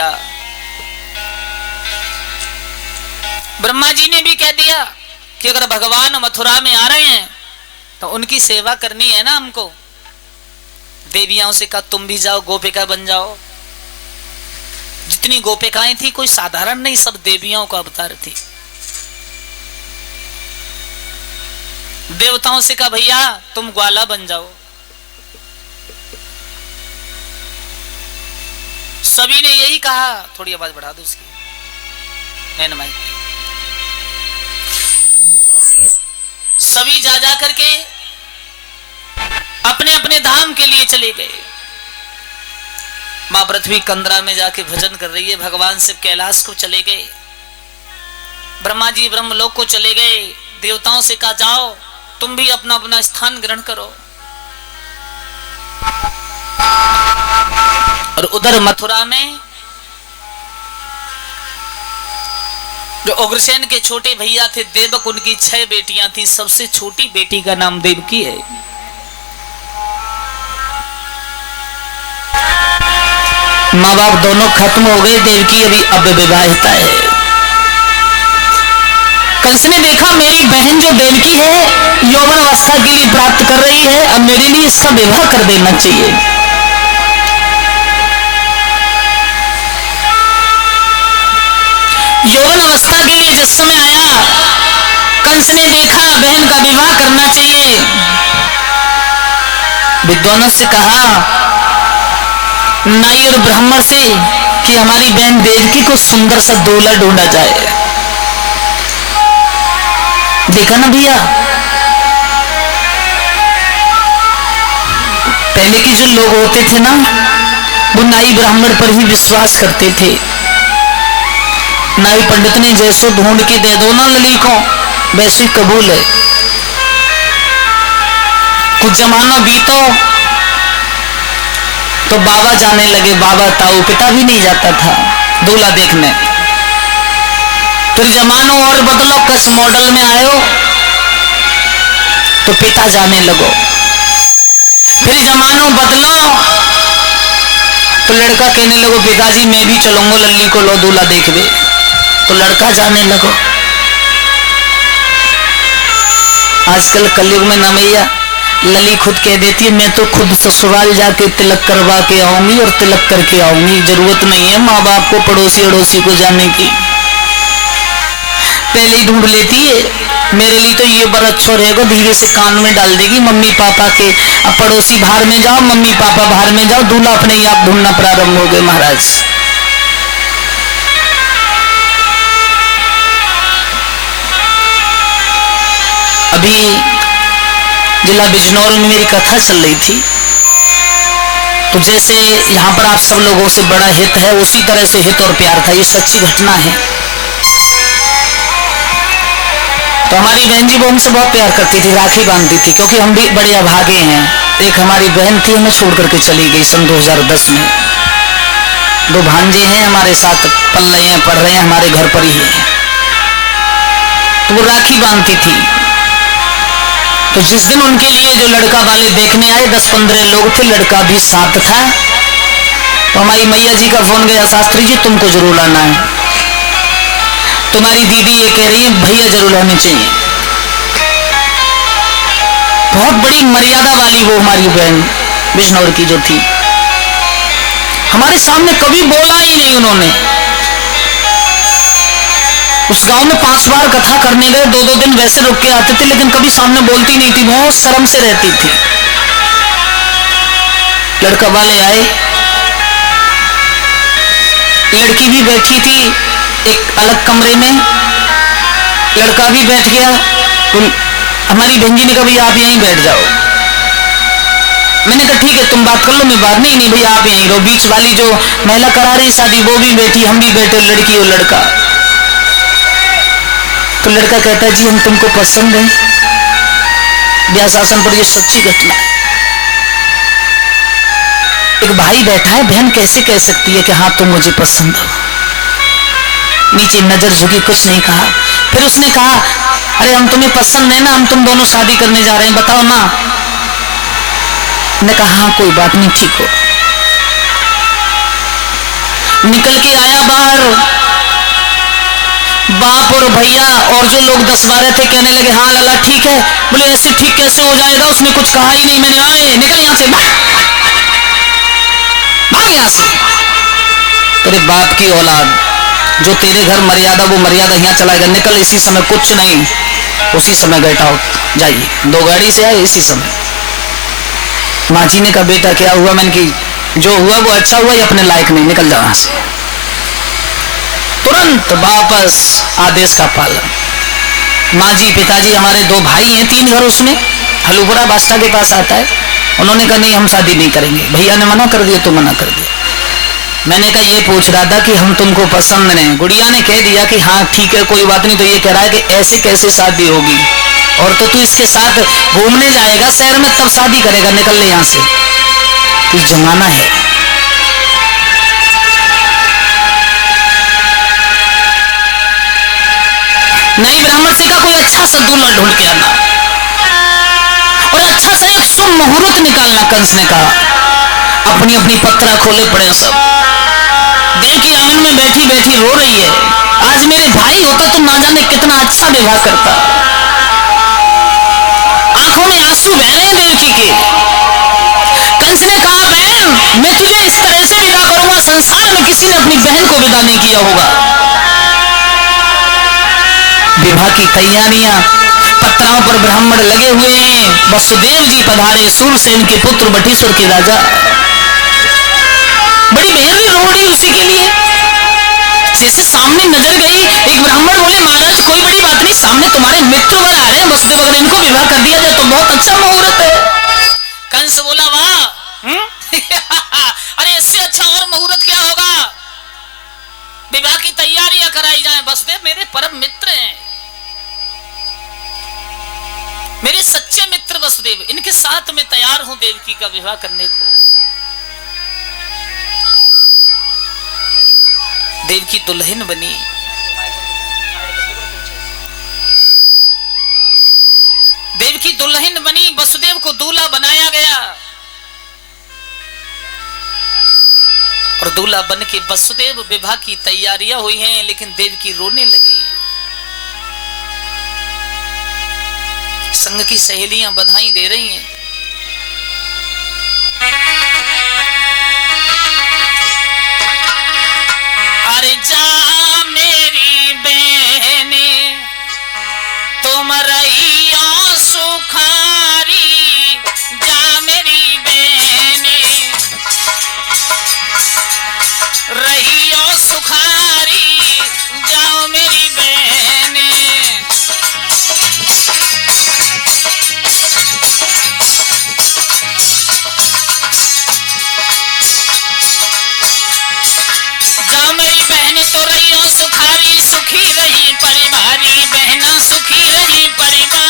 दिया। ब्रह्मा जी ने भी कह दिया कि अगर भगवान मथुरा में आ रहे हैं तो उनकी सेवा करनी है ना हमको। देवियां से कहा तुम भी जाओ, गोपिका बन जाओ। जितनी गोपिकाएं थी कोई साधारण नहीं, सब देवियों का अवतार थी। देवताओं से कहा भैया तुम ग्वाला बन जाओ। सभी ने यही कहा। थोड़ी आवाज बढ़ा दो उसकी। सभी जा करके अपने अपने धाम के लिए चले गए। मां पृथ्वी कंदरा में जाके भजन कर रही है। भगवान शिव कैलाश को चले गए। ब्रह्मा जी ब्रह्मलोक को चले गए। देवताओं से कहा जाओ तुम भी अपना अपना स्थान ग्रहण करो। और उधर मथुरा में जो उग्रसेन के छोटे भैया थे देवक, उनकी 6 बेटियां थी। सबसे छोटी बेटी का नाम देवकी है। माँ बाप दोनों खत्म हो गए। देवकी अभी अविवाहिता है। कंस ने देखा मेरी बहन जो देवकी है यौवन अवस्था के लिए प्राप्त कर रही है, अब मेरे लिए इसका विवाह कर देना चाहिए। यौवन अवस्था के लिए जिस समय आया, कंस ने देखा बहन का विवाह करना चाहिए। विद्वानों से कहा नाई और ब्राह्मण से कि हमारी बहन देवकी को सुंदर सा दूल्हा ढूंढा जाए। देखा ना भैया, पहले के जो लोग होते थे ना वो नाई ब्राह्मण पर ही विश्वास करते थे। नाई पंडित ने जैसो ढूंढ के दे दो ना लली को वैसे कबूल है। कुछ जमाना बीतो तो बाबा जाने लगे, बाबा ताऊ, पिता भी नहीं जाता था दूल्हा देखने। फिर जमानो और बदलो, कस मॉडल में आयो तो पिता जाने लगो। फिर जमानो बदलो तो लड़का कहने लगो पिताजी मैं भी चलूंगा लल्ली को लो दूल्हा देखवे, तो लड़का जाने लगो। आजकल कलयुग में ना मैया लली खुद कह देती है मैं तो खुद ससुराल जाके तिलक करवा के आऊंगी और तिलक करके आऊंगी, जरूरत नहीं है माँ बाप को पड़ोसी अड़ोसी को जाने की। पहले ही ढूंढ लेती है। मेरे लिए तो ये बड़ा अच्छा रहेगा, धीरे से कान में डाल देगी मम्मी पापा के। अब पड़ोसी बाहर में जाओ, मम्मी पापा बाहर में जाओ, दूल्हा अपने ही आप ढूंढना प्रारंभ हो गए। महाराज अभी जिला बिजनौर में मेरी कथा चल रही थी, तो जैसे यहाँ पर आप सब लोगों से बड़ा हित है उसी तरह से हित और प्यार था। ये सच्ची घटना है। तो हमारी बहन जी वो हमसे बहुत प्यार करती थी, राखी बांधती थी, क्योंकि हम भी बड़े अभागे हैं। एक हमारी बहन थी हमें छोड़ करके चली गई सन 2010 में। 2 भांजे हैं हमारे साथ, पल रहे हैं, पढ़ रहे हैं, हमारे घर पर ही है। तो वो राखी बांधती थी। तो जिस दिन उनके लिए जो लड़का वाले देखने आए 10-15 लोग थे, लड़का भी साथ था। तो हमारी मैया जी का फोन गया, शास्त्री जी तुमको जरूर लाना है। तुम्हारी दीदी ये कह रही है भैया जरूर लाने चाहिए। बहुत बड़ी मर्यादा वाली वो हमारी बहन बिजनौर की जो थी, हमारे सामने कभी बोला ही नहीं उन्होंने। उस गांव में 5 बार कथा करने गए, 2-2 दिन वैसे रुक के आते थे, लेकिन कभी सामने बोलती नहीं थी, बहुत शर्म से रहती थी। लड़का वाले आए, लड़की भी बैठी थी एक अलग कमरे में, लड़का भी बैठ गया। तो हमारी बहन जी ने कहा भैया आप यहीं बैठ जाओ। मैंने कहा ठीक है तुम बात कर लो, मैं बात नहीं भैया आप यहीं रहो। बीच वाली जो महिला करा रही शादी वो भी बैठी, हम भी बैठे, लड़की और लड़का। तो लड़का कहता है जी हम तुमको पसंद है। ब्याह शासन पर ये सच्ची घटना है। एक भाई बैठा है, बहन कैसे कह सकती है कि हाँ तुम मुझे पसंद हो। नीचे नजर झुकी, कुछ नहीं कहा। फिर उसने कहा अरे हम तुम्हें पसंद है ना, हम तुम दोनों शादी करने जा रहे हैं, बताओ ना। ने कहा हाँ कोई बात नहीं, ठीक हो। निकल के आया बाहर, बाप और भैया और जो लोग 10-12 थे कहने लगे हाँ लाला ठीक है। बोले ऐसे ठीक कैसे हो जाएगा, उसने कुछ कहा ही नहीं। मैंने आए निकल यहां से, भाग यहां से, तेरे बाप की औलाद, जो तेरे घर मर्यादा वो मर्यादा यहां चलाएगा, निकल इसी समय। कुछ नहीं, उसी समय गेट आउट, जाइए। 2 गाड़ी से आए इसी समय। माँ जी ने कहा बेटा क्या हुआ? मैंने कि जो हुआ वो अच्छा हुआ, ये अपने लायक नहीं, निकल जाओ यहां से। तुरंत वापस आदेश का पालन। माँ जी पिताजी, हमारे 2 भाई हैं, 3 घर उसमें, हलूपुरा बास्ता के पास आता है। उन्होंने कहा नहीं हम शादी नहीं करेंगे। भैया ने मना कर दिया तो मना कर दिया। मैंने कहा ये पूछ रहा था कि हम तुमको पसंद नहीं। गुड़िया ने कह दिया कि हाँ ठीक है कोई बात नहीं। तो ये कह रहा है कि ऐसे कैसे शादी होगी, और तो तू इसके साथ घूमने जाएगा शहर में तब शादी करेगा, निकल ले यहां से। तो जमाना है। नहीं ब्राह्मण से कहा कोई अच्छा सा दूल्हा ढूंढ के आना, और अच्छा सा एक शुभ मुहूर्त निकालना। कंस ने कहा। अपनी अपनी पत्रा खोले पड़े सब। देखी आंगन में बैठी बैठी रो रही है, आज मेरे भाई होता तो ना जाने कितना अच्छा विवाह करता। आंखों में आंसू बह रहे हैं देवकी के। कंस ने कहा बहन मैं तुझे इस तरह से विदा करूंगा, संसार में किसी ने अपनी बहन को विदा नहीं किया होगा। विवाह की तैयारियां, पत्राओं पर ब्राह्मण लगे हुए हैं। वसुदेव जी पधारे, सूरसेन के पुत्र, बटीसुर के राजा। बड़ी बेहरी रोड़ी उसी के लिए। जैसे सामने नजर गई, एक ब्राह्मण बोले महाराज कोई बड़ी बात नहीं, सामने तुम्हारे मित्र वर आ रहे हैं वसुदेव, अगर इनको विवाह कर दिया जाए तो बहुत अच्छा मुहूर्त है। कंस बोला वाह अरे इससे अच्छा और मुहूर्त क्या होगा, विवाह की तैयारियां कराई जाए। वसुदेव मेरे परम मित्र हैं, मेरे सच्चे मित्र वसुदेव, इनके साथ में तैयार हूं देवकी का विवाह करने को। देवकी दुल्हन बनी। देवकी दुल्हन बनी, वसुदेव को दूल्हा बनाया गया। और दूल्हा बन के वसुदेव विवाह की तैयारियां हुई हैं, लेकिन देवकी रोने लगी। संग की सहेलियां बधाई दे रही हैं। अरे जा मेरी बहने तुम रहियो सुखारी, जा मेरी बहने रहियो सुखारी, जाओ मेरी बहने। जाओ मेरी बहने तो रहियो सुखारी, सुखी रही परिवारी, बहना सुखी रही परिवार।